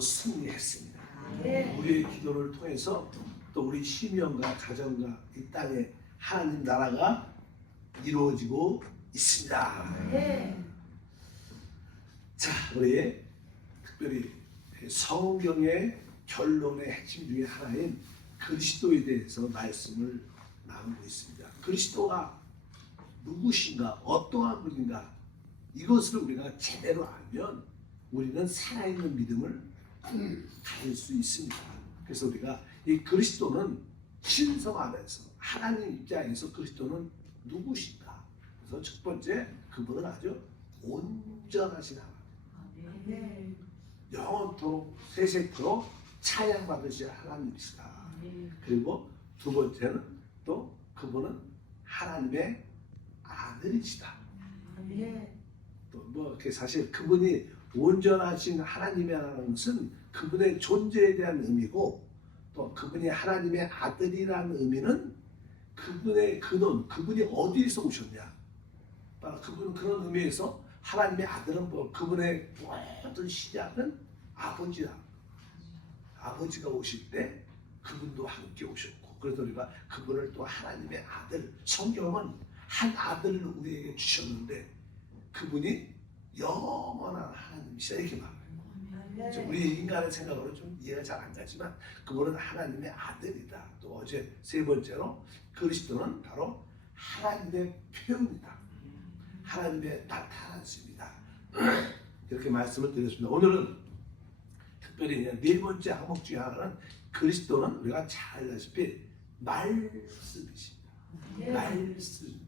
승리했습니다. 우리의 기도를 통해서 또 우리 시면과 가정과 이 땅에 하나님 나라가 이루어지고 있습니다. 자, 우리 특별히 성경의 결론의 핵심 중에 하나인 그리스도에 대해서 말씀을 나누고 있습니다. 그리스도가 누구신가, 어떠한 분인가, 이것을 우리가 제대로 알면 우리는 살아있는 믿음을 가질 수 있습니다. 그래서 우리가 이 그리스도는 신성 안에서 하나님 입장에서 그리스도는 누구신가? 그래서 첫 번째, 그분은 아주 온전하신 하나님, 영원토록 세세토록 찬양받으실 하나님이시다. 그리고 두 번째는 또 그분은 하나님의 아들이시다. 또 뭐 사실 그분이 온전하신 하나님이라는 것은 그분의 존재에 대한 의미고, 또 그분이 하나님의 아들이라는 의미는 그분의 근원, 그분이 어디에서 오셨냐. 그분은 그런 의미에서 하나님의 아들은 뭐 그분의 모든 시작은 아버지다. 아버지가 오실 때 그분도 함께 오셨고, 그래서 우리가 그분을 또 하나님의 아들, 성경은 한 아들을 우리에게 주셨는데 그분이 영원한 하나님이시다 이렇게 말해요. 우리 인간의 생각으로 좀 이해가 잘 안 가지만 그분은 하나님의 아들이다. 또 어제 세 번째로 그리스도는 바로 하나님의 표현이다. 하나님의 나타나심이다. 이렇게 말씀을 드렸습니다. 오늘은 특별히 네 번째 항목 중에 하나는 그리스도는 우리가 잘 알다시피 말씀이십니다. 말씀.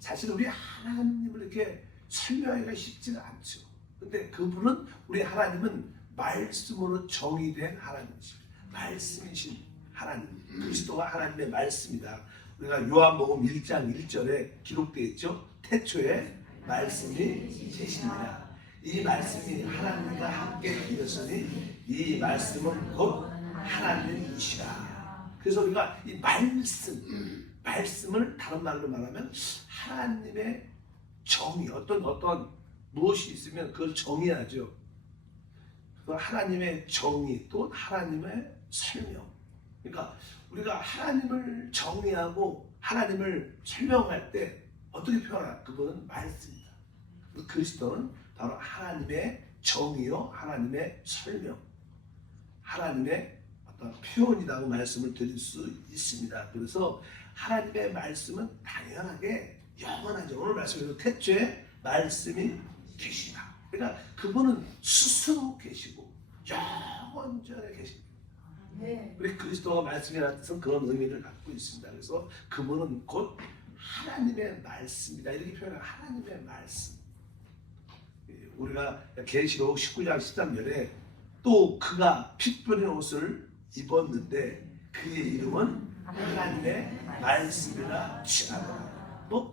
사실 우리 하나님을 이렇게 설명하기가 쉽지가 않죠. 근데 그분은, 우리 하나님은 말씀으로 정의된 하나님이십니다. 말씀이신 하나님, 그리스도가 하나님의 말씀이다. 우리가 요한복음 1장 1절에 기록되어 있죠. 태초에 말씀이 계시니라. 이 말씀이 하나님과 함께 계셨으니 이 말씀은 곧 하나님이시라. 그래서 우리가 이 말씀을 다른 말로 말하면 하나님의 정의, 어떤 무엇이 있으면 그걸 정의하죠. 하나님의 정의, 또 하나님의 설명. 그러니까 우리가 하나님을 정의하고 하나님을 설명할 때 어떻게 표현할까? 그거는 말씀이다. 그리스도는 바로 하나님의 정의요, 하나님의 설명, 하나님의 어떤 표현이라고 말씀을 드릴 수 있습니다. 그래서 하나님의 말씀은 당연하게 영원하죠. 오늘 말씀에서 태초에 말씀이 계시다. 그러니까 그분은 스스로 계시고 영원전에 계십니다. 우리 그리스도가 말씀이라는 뜻은 그런 의미를 갖고 있습니다. 그래서 그분은 곧 하나님의 말씀이다. 이렇게 표현하는 하나님의 말씀. 우리가 계시록 19장 13절에 또 그가 핏 뿌린 옷을 입었는데 그의 이름은 하나님의 말씀이라 칭하더라.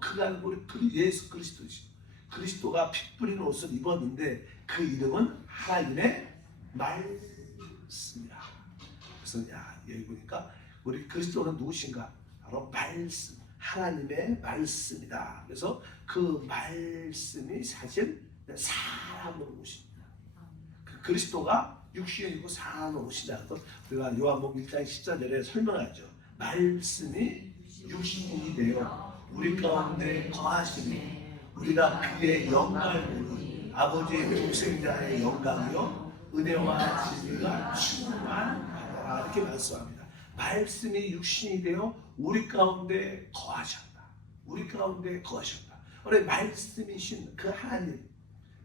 그가 우리 예수 그리스도시죠. 그리스도가 피 뿌린 옷을 입었는데 그 이름은 하나님의 말씀이라. 그래서 여기 보니까 우리 그리스도는 누구신가? 바로 말씀, 하나님의 말씀이다. 그래서 그 말씀이 사실 사람으로 오십니다. 그리스도가 육신이고 사람으로 오시다. 우리가 요한복음 1장 14절에 설명하죠. 말씀이 육신이 되어 우리 가운데 거하시니 우리가 그의 영광을 보니 아버지의 독생자의 영광이요 은혜와 진리가 충만하더라. 이렇게 말씀합니다. 말씀이 육신이 되어 우리 가운데 거하셨다. 우리 가운데 거하셨다. 우리 말씀이신 그 하나님,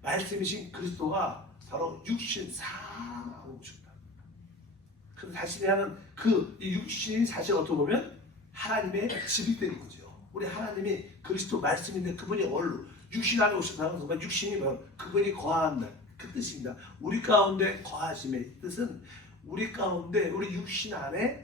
말씀이신 그리스도가 바로 육신 사람으로 오셨다. 그 자신이 하는 그 육신이 사실 어떻게 보면 하나님의 집이 되는 거죠. 우리 하나님이 그리스도 말씀인데 그분이 얼로 육신 안에 오셨다는 것은 육신이 바로 그분이 거한다 그 뜻입니다. 우리 가운데 거하심의 뜻은 우리 가운데 우리 육신 안에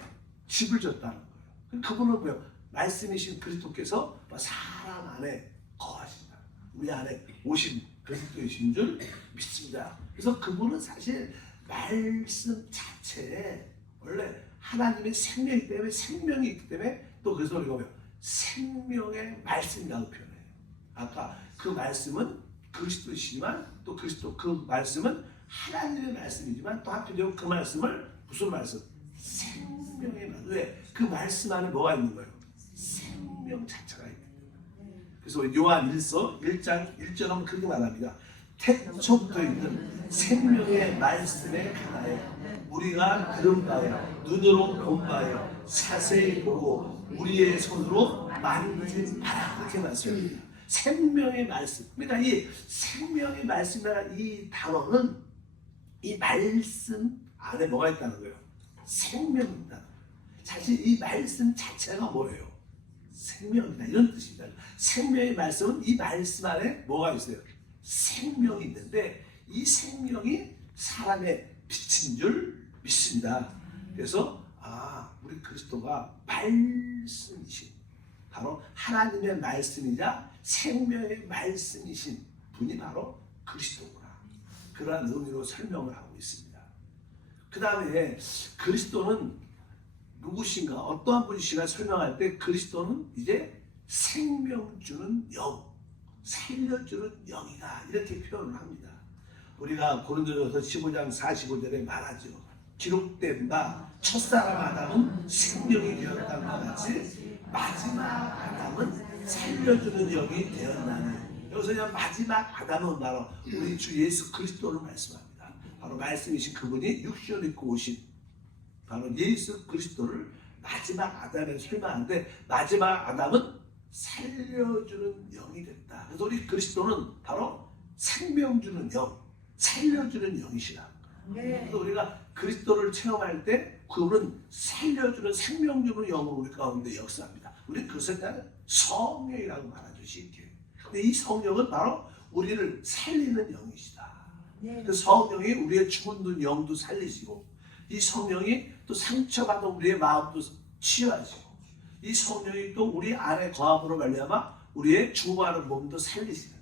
집을 졌다는 거예요. 그분은 뭐예요? 말씀이신 그리스도께서 사람 안에 거하신다. 우리 안에 오신 그리스도이신 줄 믿습니다. 그래서 그분은 사실 말씀 자체에 원래 하나님의 생명이기 때문에, 생명이 있기 때문에, 또 그래서 우리가 뭐예요? 생명의 말씀이라고 표현해요. 아까 그 말씀은 그리스도시지만 또 그리스도 그 말씀은 하나님의 말씀이지만 또 한편으로 그 말씀을 무슨 말씀? 생명의 말씀. 왜? 그 말씀 안에 뭐가 있는 거예요? 생명 자체가 있는 거예요. 그래서 요한 1서 1장 1절은 그렇게 말합니다. 태초부터 있는 생명의 말씀에 관하여 우리가 들은 바요 눈으로 본 바요 자세히 보고 우리의 손으로 만진 바라 그렇게 말씀합니다. 생명의 말씀. 그러니까 이 생명의 말씀이라는 이 단어는 이 말씀 안에 뭐가 있다는 거예요? 생명이다. 사실 이 말씀 자체가 뭐예요? 생명이다 이런 뜻입니다. 생명의 말씀은 이 말씀 안에 뭐가 있어요? 생명이 있는데 이 생명이 사람의 빛인 줄 믿습니다. 그래서 우리 그리스도가 말씀이신 바로 하나님의 말씀이자 생명의 말씀이신 분이 바로 그리스도구나. 그러한 의미로 설명을 하고 있습니다. 그 다음에 그리스도는 누구신가 어떠한 분이신가 설명할 때 그리스도는 이제 생명 주는 영, 살려주는 영이다 이렇게 표현을 합니다. 우리가 고린도전서 15장 45절에 말하죠. 기록된 바 첫사람 아담은 생명이 되었다는 것 같이 마지막 아담은 살려주는 영이 되었나니. 여기서 그냥 마지막 아담은 바로 우리 주 예수 그리스도를 말씀합니다. 바로 말씀이신 그분이 육신을 입고 오신 바로 예수 그리스도를 마지막 아담에 설명하는데 마지막 아담은 살려주는 영이 됐다. 그래서 우리 그리스도는 바로 생명 주는 영, 살려주는 영이시다. 그래서 우리가 그리스도를 체험할 때 그분은 살려주는 생명 주는 영으로 우리 가운데 역사합니다. 우리 그것을 성령이라고 말하죠. 쉽게. 근데 이 성령은 바로 우리를 살리는 영이시다. 그 성령이 우리의 죽은 영도 살리시고 이 성령이 또 상처받은 우리의 마음도 치유하시고 이 성령이 또 우리 안에 거함으로 말미암아 우리의 죽어가는 몸도 살리시는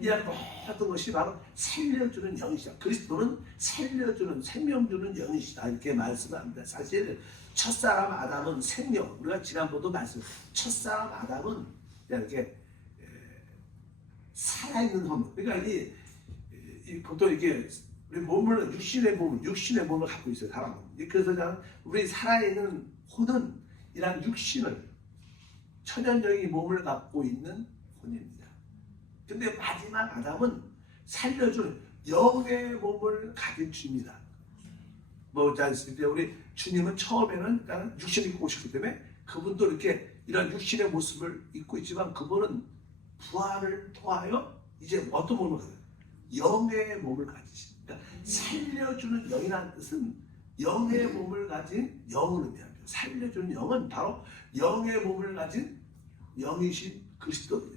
이런 모든 것이 바로 살려주는 영이시다. 그리스도는 살려주는 생명 주는 영이시다 이렇게 말씀합니다. 사실 첫사람 아담은 생명, 우리가 지난번도 말씀 첫사람 아담은 이렇게 살아있는 성령. 그러니까 보통 이렇게 우리 몸을 육신의 몸을 갖고 있어요. 사람은. 그래서 우리 살아있는 혼은 이런 육신을 천연적인 몸을 갖고 있는 혼입니다. 근데 마지막 아담은 살려준 영의 몸을 가진 주입니다. 우리 주님은 처음에는 육신을 입고 오셨기 때문에 그분도 이렇게 이런 육신의 모습을 입고 있지만 그분은 부활을 통하여 이제 어떤 몸을 가져요? 영의 몸을 가지십니다. 그러니까 살려주는 영이라는 뜻은 영의 몸을 가진 영을 의미합니다. 살려주는 영은 바로 영의 몸을 가진 영이신 그리스도입니다.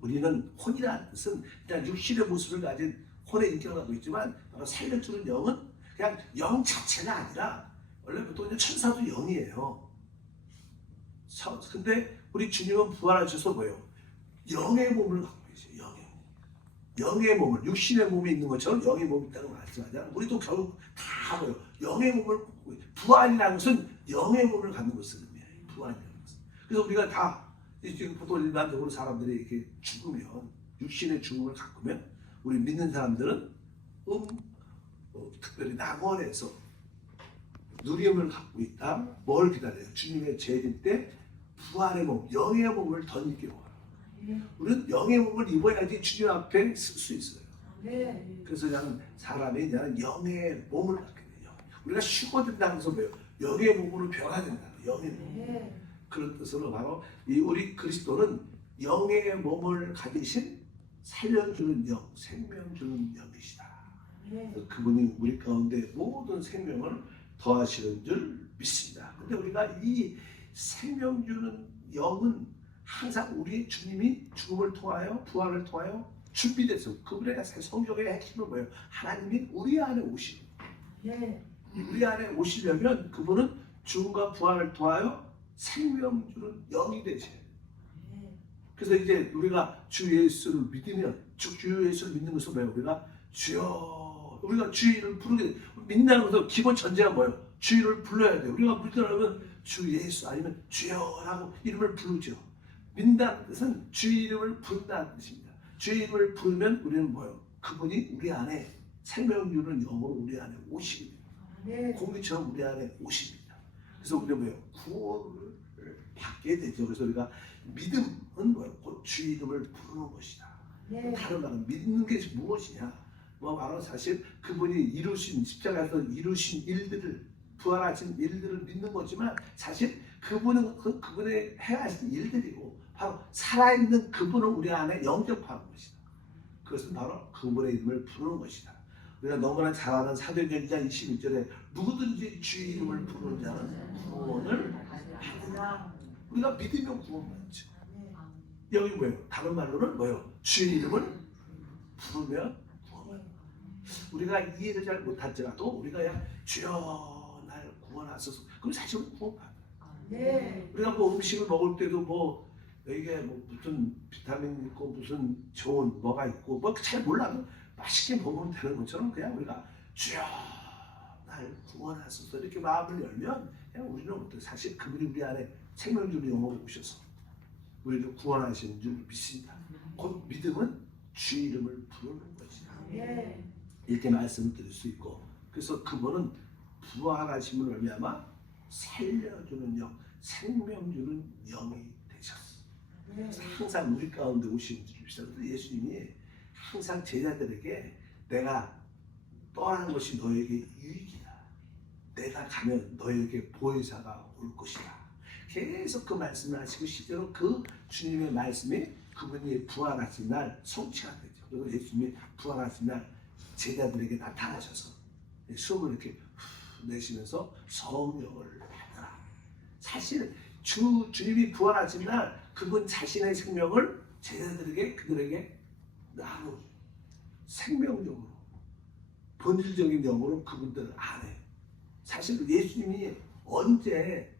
우리는 혼이라는 뜻은 그냥 육신의 모습을 가진 혼의 인격을 갖고 있지만 바로 살려주는 영은 그냥 영 자체가 아니라 원래 보통 천사도 영이에요. 근데 우리 주님은 부활하셔서 뭐예요? 영의 몸을 갖고 계세요. 영의 몸을 육신의 몸이 있는 것처럼 영의 몸이 있다고 말씀하잖아요. 우리도 결국 다 뭐예요? 영의 몸을 부활이라는 것은 영의 몸을 갖는 것을 의미해요. 부활이라는 것은. 그래서 우리가 다 지금 보통 일반적으로 사람들이 이렇게 죽으면 육신의 죽음을 겪으면 우리 믿는 사람들은 특별히 낙원에서 누림을 갖고 있다. 뭘 기다려요? 주님의 재림 때 부활의 몸, 영의 몸을 던지게 와요. 우리는 영의 몸을 입어야지 주님 앞에 쓸 수 있어요. 그래서 그냥 사람이 그냥 영의 몸을 갖게 돼요. 우리가 쉬고든다는 것은 뭐예요? 영의 몸으로 변화된다. 영의 몸. 그런 뜻으로 바로 우리 그리스도는 영의 몸을 가지신 살려주는 영, 생명 주는 영이시다. 그분이 우리 가운데 모든 생명을 더하시는 줄 믿습니다. 근데 우리가 이 생명 주는 영은 항상 우리 주님이 죽음을 통하여 부활을 통하여 준비돼서 그분의 성경의 핵심은 뭐예요? 하나님이 우리 안에 오시는 우리 안에 오시려면 그분은 죽음과 부활을 통하여 생명 주는 영이 되셔야 돼요. 그래서 이제 우리가 주 예수를 믿으면 주 예수를 믿는 것은 뭐예요? 우리가 주여 우리가 주 이름을 부르게 믿는다는 것은 기본 전제가 뭐예요? 주 이름을 불러야 돼요. 우리가 믿으려면 주 예수 아니면 주여라고 이름을 부르죠. 믿는다는 뜻은 주 이름을 부른다는 뜻입니다. 주 이름을 부르면 우리는 뭐예요? 그분이 우리 안에 생명주는 영으로 우리 안에 오시게 돼요. 공기처럼 우리 안에 오십니다. 그래서 우리가 뭐예요? 구원을 받게 되죠. 그래서 우리가 믿음은 뭐예요? 곧 주의 이름을 부르는 것이다. 다른 말은 믿는 게 무엇이냐? 뭐 바로 사실 그분이 이루신 십자가에서 이루신 일들을 부활하신 일들을 믿는 거지만 사실 그분은 그분의 행하신 일들이고 바로 살아있는 그분을 우리 안에 영접하는 것이다. 그것은 바로 그분의 이름을 부르는 것이다. 우리가 너무나 잘 아는 사도행전 2장 21절에 누구든지 주의 이름을 부르는 자는 구원을 받으라. 우리가 믿으면 구원받죠. 여기 뭐예요? 다른 말로는 뭐예요? 주의 이름을 부르면 구원받는다. 우리가 이해를 잘 못할지라도 우리가 야 주여 날 구원하소서. 그럼 사실은 구원받아요. 우리가 뭐 음식을 먹을 때도 뭐 이게 뭐 무슨 비타민 있고 무슨 좋은 뭐가 있고 뭐 잘 몰라도 맛있게 먹으면 되는 것처럼 그냥 우리가 주여 날 구원하소서 이렇게 마음을 열면 그냥 우리는 어떤 사실 그분이 우리 안에 생명주를 영으로 오셔서 우리를 구원하시는 줄 믿습니다. 곧 믿음은 주의 이름을 부르는 것이다. 이렇게 말씀을 드릴 수 있고 그래서 그분은 부활하심을 말미암아 살려주는 영, 생명 주는 영이 되셨어. 항상 우리 가운데 오시는 줄 믿습니다. 예수님이 항상 제자들에게 내가 떠나는 것이 너에게 유익이다. 내가 가면 너에게 보혜사가 올 것이다. 계속 그 말씀을 하시고 실제로 그 주님의 말씀이 그분이 부활하신 날 성취가 되죠. 그리고 예수님이 부활하신 날 제자들에게 나타나셔서 숨을 이렇게 내쉬면서 성령을 받아라. 사실 주님이 부활하신 날 그분 자신의 생명을 제자들에게 그들에게 나누 생명적으로 본질적인 영으로 그분들 안에 사실 예수님이 언제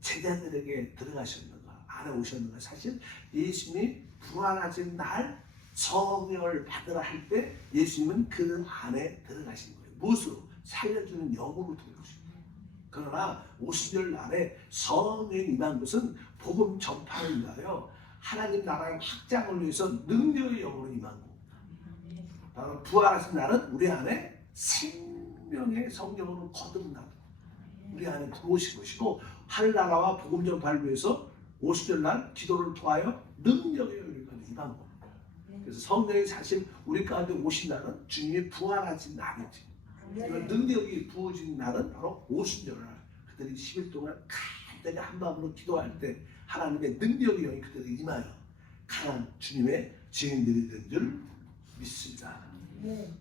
제자들에게 들어가셨는가 안에 오셨는가 사실 예수님이 부활하신 날 성령을 받으라 할 때 예수님은 그 안에 들어가신 거예요. 무엇으로? 살려주는 영으로 들어오신 거예요. 그러나 오순절 날에 성령이 임한 것은 복음 전파를 위하여 하나님 나라의 확장을 위해서 능력의 영으로 임한 겁니다. 바로 부활하신 날은 우리 안에 생명의 성령으로 거듭나고 우리 안에 들어오신 것이고 하늘나라와 복음 전파를 위해서 오순절 날 기도를 통하여 능력의 영으로 임한 겁니다. 그래서 성령이 사실 우리 가운데 오신 날은 주님이 부활하신 날이지. 능력이 부어진 날은 바로 오순절 날. 그들이 10일 동안 간단히 한 마음으로 기도할 때 하나님의 능력의 영이 그들에게 임하여 강한 주님의 증인들이 된 줄 믿습니다.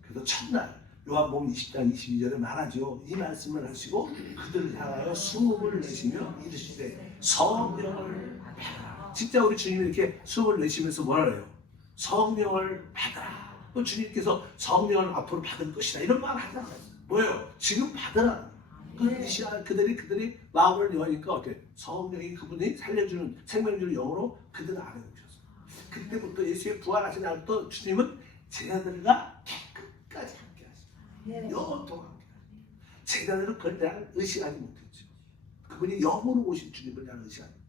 그래서 첫날 요한복음 20장 22절에 말하죠. 이 말씀을 하시고 그들을 향하여 숨을 내쉬며 이르시되 성령을 받아라. 진짜 우리 주님이 이렇게 숨을 내쉬면서 뭐라 해요? 성령을 받아라. 또 주님께서 성령을 앞으로 받을 것이다. 이런 말을 하잖아요. 뭐예요? 지금 받아라. 이 시간 그들이 마음을 여니까 어때? 성령이 그분이 살려주는 생명주는 영으로 그들 안에 오셔서 그때부터 예수의 부활하신 날부터 주님은 제자들과 끝까지 함께 하십니다. 영원토록 함께 하십니다. 제자들은 그걸 잘 의식하지 못했죠. 그분이 영으로 오신 주님을 잘 의식하지 못했죠.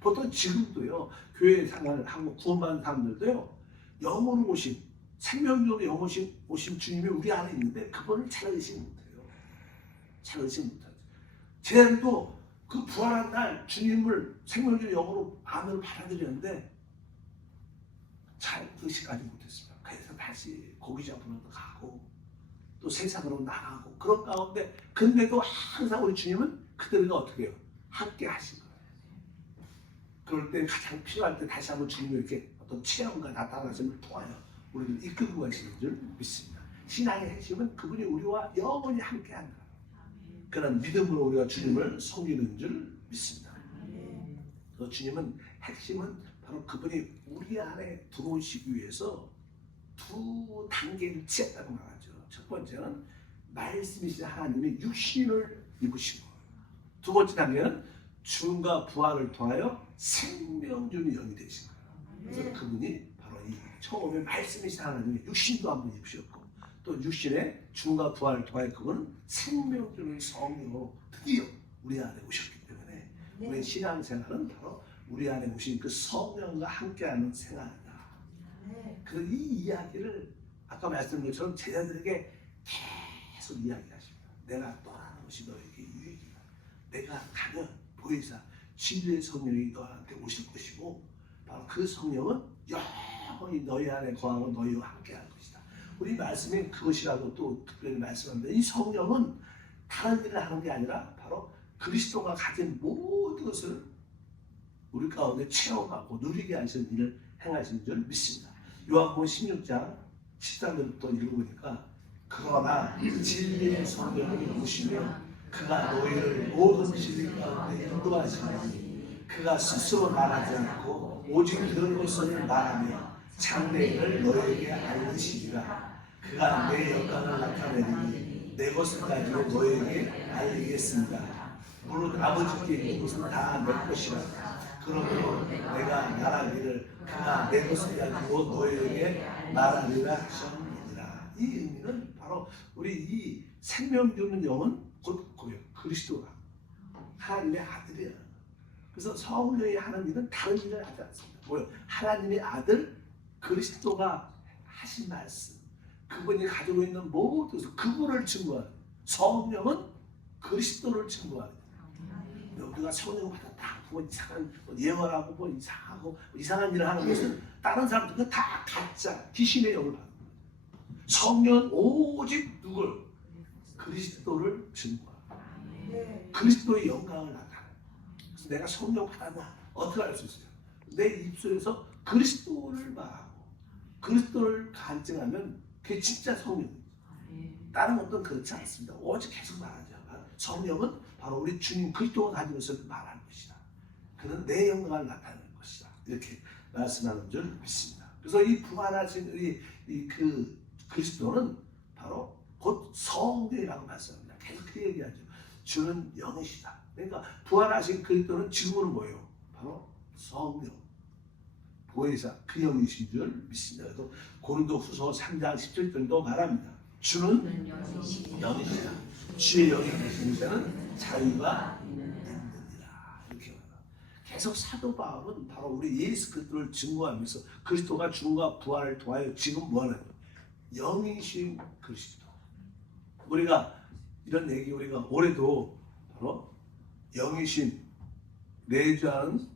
보통 지금도요. 교회 생활을 하고 구원받은 사람들도요. 영으로 오신 생명적으로 영으로 오신 주님이 우리 안에 있는데 그분을 잘 의식 못해요. 잘 의식 못하죠. 제자들도 그 부활한 날 주님을 생명적으로 영으로 안으로 받아들였는데 잘 의식하지 못했습니다. 그래서 다시 고기 잡으러 가고 또 세상으로 나가고 그런 가운데 근데도 항상 우리 주님은 그들과 어떻게 해요? 함께 하신 거예요. 그럴 때 가장 필요할 때 다시 한번 주님이 이렇게 어떤 체험과 나타나심을 통하여 우리를 이끌고 가시는 줄 믿습니다. 신앙의 핵심은 그분이 우리와 영원히 함께한다. 그런 믿음으로 우리가 주님을 섬기는 줄 믿습니다. 그래서 주님은 핵심은 바로 그분이 우리 안에 들어오시기 위해서 두 단계를 취했다고 말하죠. 첫 번째는 말씀이신 하나님이 육신을 입으신 거예요. 두 번째 단계는 죽음과 부활을 통하여 생명 주는 영이 되신 거예요. 그래서 그분이 바로 이 처음에 말씀이신 하나님이 육신도 한번 입으셨고 또 육신의 죽음과 부활을 통하여 그분은 생명 주는 성령으로 드디어 우리 안에 오셨기 때문에 우리의 신앙생활은 바로 우리 안에 오신 그 성령과 함께하는 생활이다. 그래서 이 이야기를 아까 말씀드린 것처럼 제자들에게 계속 이야기하십니다. 내가 떠나는 것이 너에게 유익이다. 내가 가면 보혜사 진리의 성령이 너한테 오실 것이고 바로 그 성령은 영원히 너희 안에 거하고 너희와 함께할 것이다. 우리 말씀에 그것이라고 또 특별히 말씀합니다. 이 성령은 다른 일을 하는 게 아니라 바로 그리스도가 가진 모든 것을 우리 가운데 체험하고 누리게 하시는 일을 행하시는 줄 믿습니다. 요한복음 16장 13절부터 읽어보니까 그러나 진리의 성령이 오시면 그가 너희를 모든 진리 가운데 인도하시니 그가 스스로 말하지 않고 오직 들은 것을 말하며 장래를 너희에게 알리시리라. 그가 내 영광을 나타내리니 내 것을 가지고 너희에게 알리겠습니다. 물론 아버지께 있는 것은 다 내 것이라. 그러므로 내가 말하기를 그가 내 것을 가지고 너희에게 말하리라 하셨느니라. 이 의미는 바로 우리 이 생명 주는 영은 곧 그리스도가 하나님의 아들이야. 그래서 성령이 하는 일은 다른 일을 하지 않습니다. 뭐요? 하나님의 아들 그리스도가 하신 말씀, 그분이 가지고 있는 모든 그분을 증거하는 성령은 그리스도를 증거하는. 우리가 성령 받았다, 뭐 이상한 예언하고 뭐 이상하고 이상한 일을 하는 것은 다른 사람들은 다 가짜 귀신의 영을 받는 거예요. 성령은 오직 누굴? 그리스도를 증거하는. 그리스도의 영광을 나타내는. 그래서 내가 성령 받았나 어떻게 알 수 있어요? 내 입술에서 그리스도를 말하고 그리스도를 간증하면 그게 진짜 성령이에요. 다른 것들은 그렇지 않습니다. 오직 계속 말하죠. 성령은 바로 우리 주님 그리스도가 가지고 있어서 말하는 것이다. 그는 내 영광을 나타내는 것이다. 이렇게 말씀하는 줄 믿습니다. 그래서 이 부활하신 그 그리스도는 바로 곧 성령이라고 말씀합니다. 계속 그 얘기하죠. 주는 영이시다. 그러니까 부활하신 그리스도는 지금은 뭐예요? 바로 성령, 보혜사 그 영이신 줄 믿습니다. 그래서 고린도후서 3장 17절도 말합니다. 주는 영이시다. 주의 영이 계신 자는 자유가 있느니라. 이렇게 말합니다. 계속 사도 바울은 바로 우리 예수 그리스도를 증거하면서 그리스도가 죽음과 부활을 통하여 지금 뭐하는 영이신 그리스도. 우리가 이런 얘기 우리가 올해도 바로 영이신 내주하는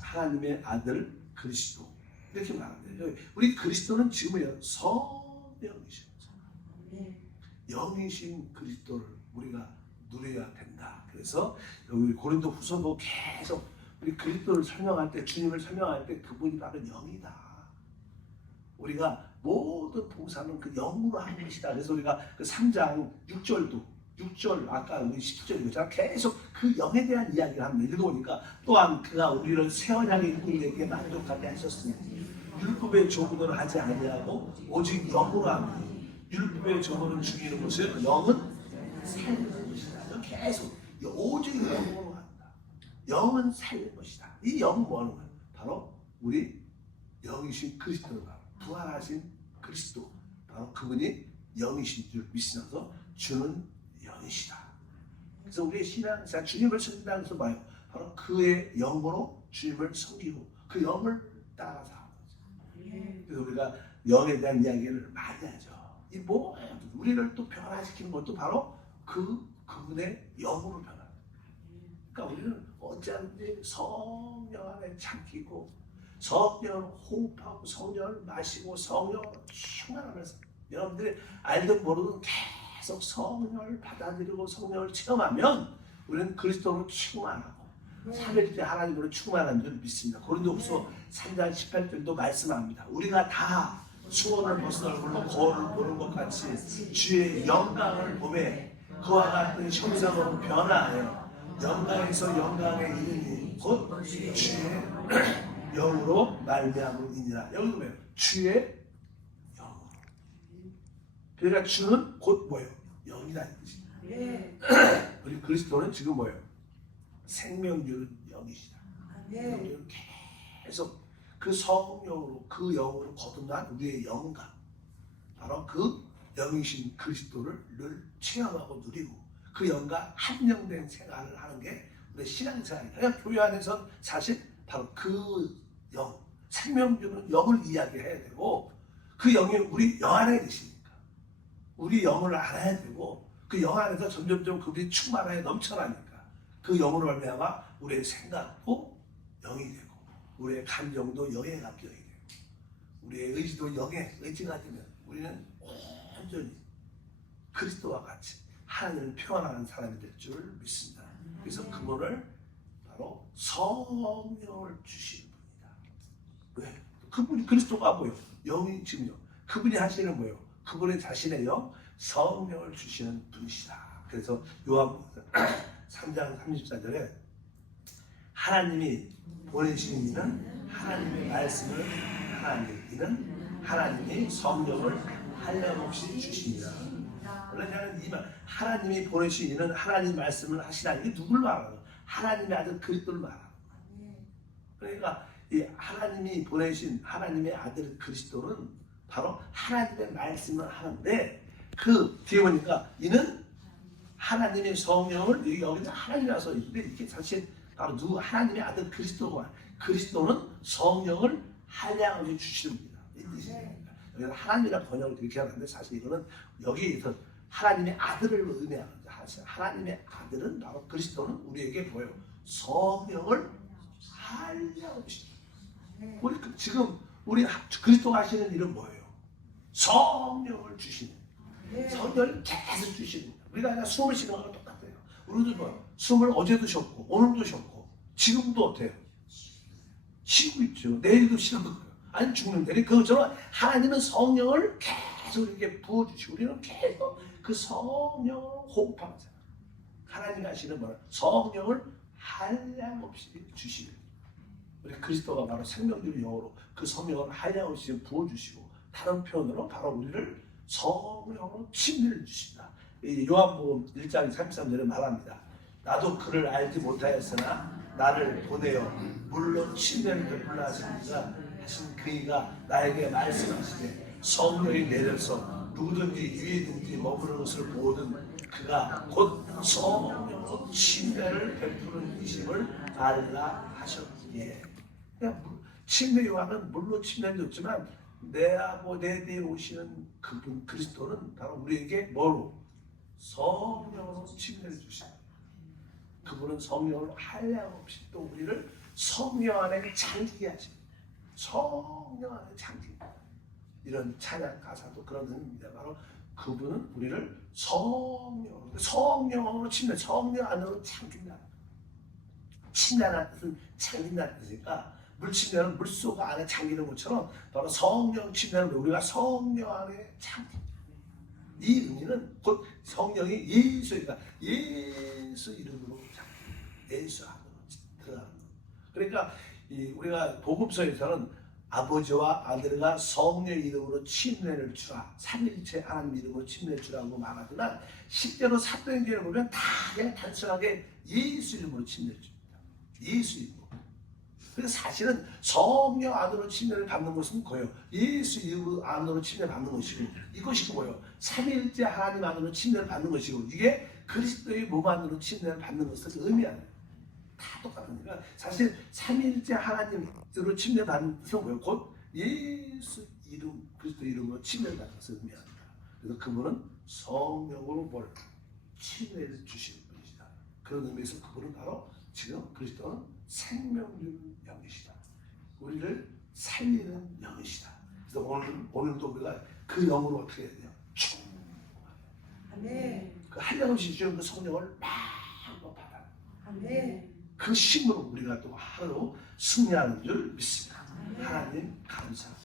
하나님의 아들 그리스도 이렇게 말합니다. 우리 그리스도는 지금은 성령이신 영이신 그리스도를 우리가 누려야 된다. 그래서 여기 고린도 후서도 계속 우리 그리스도를 설명할 때 주님을 설명할 때 그분이 바로 영이다. 우리가 모든 봉사는 그 영으로 하는 것이다. 그래서 우리가 그 3장 6절 아까 우리 10절이잖아. 계속 그 영에 대한 이야기를 합니다. 읽어보니까 또한 그가 우리를 새 언약의 일꾼에게 만족하게 하셨으니 율법의 조문을 하지 아니하고 오직 영으로 합니다. 율법의 조문은 죽이는 것을 영은 살리는 것이다. 계속 오직 영으로 한다. 영은 살리는 것이다. 이 영은 뭐하는 거야? 바로 우리 영이신 그리스도가 부활하신 그리스도 바로 그분이 영이신 줄 믿으면서 주는 영이시다. 그래서 우리의 신앙사 주님을 섬긴다는 것은 뭐예요? 바로 그의 영으로 주님을 섬기고 그 영을 따라서 하는 거죠. 그래서 우리가 영에 대한 이야기를 많이 하죠. 이 뭐 우리를 또 변화시키는 것도 바로 그분의 영으로 변화합니다. 그러니까 우리는 어찌하든지 성령 안에 잠기고 성령을 호흡하고 성령을 마시고 성령을 충만하면서 여러분들이 알든 모르든 계속 성령을 받아들이고 성령을 체험하면 우리는 그리스도로 충만하고 삼일째 하나님으로 충만한 줄 믿습니다. 고린도후서 3장 18절도 말씀합니다. 우리가 다 수원을 벗은 얼굴로 거울을 보는 것 같이 주의 영광을 보매 그와 같은 형상으로 변화하여 영광에서 영광에 이르니 곧 주의 영으로 말미암음이니라. 여기 보면 주의 영으로. 그러니까 주는 곧 뭐예요? 영이라는 뜻입니다. 우리 그리스도는 지금 뭐예요? 생명 주는 영이시다. 영은 계속 그 성령으로 그 영으로 거듭난 우리의 영감 바로 그 영이신 그리스도를 늘 체험하고 누리고 그 영과 한영된 생활을 하는 게 우리 신앙생활이에요. 그냥 교회 안에서 사실 바로 그 영, 생명 주는 영을 이야기해야 되고 그 영이 우리 영 안에 계시니까 우리 영을 알아야 되고 그 영 안에서 점점점 그분이 충만하게 넘쳐나니까 그 영으로 말미암아 우리의 생각도 영이 되고 우리의 감정도 영에 감정이 되고 우리의 의지도 영에 의지가 되면 우리는 온전히 그리스도와 같이 하나님을 평안하는 사람이 될 줄 믿습니다. 그래서 그분을 바로 성령을 주시는 분이다. 왜? 그분이 그리스도가 뭐예요? 영이 지금 영. 그분이 하시는 뭐예요? 그분의 자신의 영, 성령을 주시는 분이시다. 그래서 요한복음 3장 34절에 하나님이 보내신 이는 하나님의 말씀을 이는 하나님이 성령을 한량없이 주십니다. 원래 저는 이 말, 하나님이 보내신 이는 하나님 말씀을 하시다는 게 누굴 말하는? 하나님의 아들 그리스도를 말하는. 그러니까 이 하나님이 보내신 하나님의 아들 그리스도는 바로 하나님의 말씀을 하는데 그 뒤에 보니까 이는 하나님의 성령을 여기는 하나님이라서 있는데 이게 사실 바로 누구 하나님의 아들 그리스도가 그리스도는 성령을 한량없이 주십니다. 여기는 하나님이라는 번역을 그렇게 하는데 사실 이거는 여기에서 하나님의 아들을 의미하는 하나님의 아들은 바로 그리스도는 우리에게 뭐예요? 성령을 한량없이 우리 지금 우리 그리스도가 하시는 일은 뭐예요? 성령을 주시는 성령을 계속 주시는 우리가 그냥 숨을 쉬는 거랑 똑같아요. 우리도 뭐 숨을 어제도 쉬었고 오늘도 쉬었고 지금도 어때요? 쉬고 있죠. 내일도 쉬는 거예요. 아니 죽는데 그것처럼 하나님은 성령을 계속 이렇게 부어주시고 우리는 계속 그 성령을 호흡하는 사람. 하나님이 하시는 뭐냐? 성령을 한량없이 주시는 우리 그리스도가 바로 생명주의 영어로 그 성령을 한량없이 부어주시고 다른 표현으로 바로 우리를 성령으로 침례를 주십니다. 요한복음 1장 33절에 말합니다. 나도 그를 알지 못하였으나 나를 보내어 물로 침례를 베풀라 하신 그이가 나에게 말씀하시되 성령이 내려서 누구든지 위에든지 머무는 것을 보든 그가 곧 성령으로 침례를 베푸는 이심을 알라 하셨기에 침례 요한은 물로 침례를 줬지만 내 뒤에 오시는 그분 그리스도는 바로 우리에게 뭐로? 성령으로 침례를 주십니다. 그분은 성령을 한량없이 또 우리를 성령 안에 잠기게 하십니다. 성령 안에 잠기게. 이런 찬양 가사도 그런 의미입니다. 바로 그분은 우리를 성령으로 침례, 성령 안으로 잠긴다. 침례라는 뜻은 잠긴다는 뜻이니까 물침례는 물속 안에 잠기는 것처럼 바로 성령 침례는 우리가 성령 안에 잠긴다. 이 의미는 곧 성령이 예수니까 예수 이름으로 예수 안으로 들어가는 것. 그러니까 우리가 복음서에서는 아버지와 아들과 성령의 이름으로 침례를 주라. 삼일체 하나님 이름으로 침례를 주라고 말하지만 실제로 사도행전을 보면 다 그냥 단순하게 예수 이름으로 침례를 줍니다. 예수 이름으로. 그래서 사실은 성령 안으로 침례를 받는 것은 뭐예요? 예수 이름 안으로 침례를 받는 것이고 이것이 뭐예요? 삼일째 하나님 안으로 침례를 받는 것이고 이게 그리스도의 몸 안으로 침례를 받는 것을 의미하는 다 똑같으니까 사실 삼일째 하나님으로 침례 받는 것은 뭐예요? 곧 예수 이름 그리스도 이름으로 침례를 받는 것을 의미합니다. 그래서 그분은 성령으로 뭘 침례를 주시는 분이시다. 그런 의미에서 그분은 바로 지금 그리스도는 생명 주는 영이시다. 우리를 살리는 영이시다. 그래서 오늘도 우리가 그 영으로 어떻게 해야 돼요? 아멘. 그 한량없이 주시는 그 성령을 마음껏 받아. 아멘. 그 힘으로 우리가 또 하루 승리하는 줄 믿습니다. 하나님 감사합니다.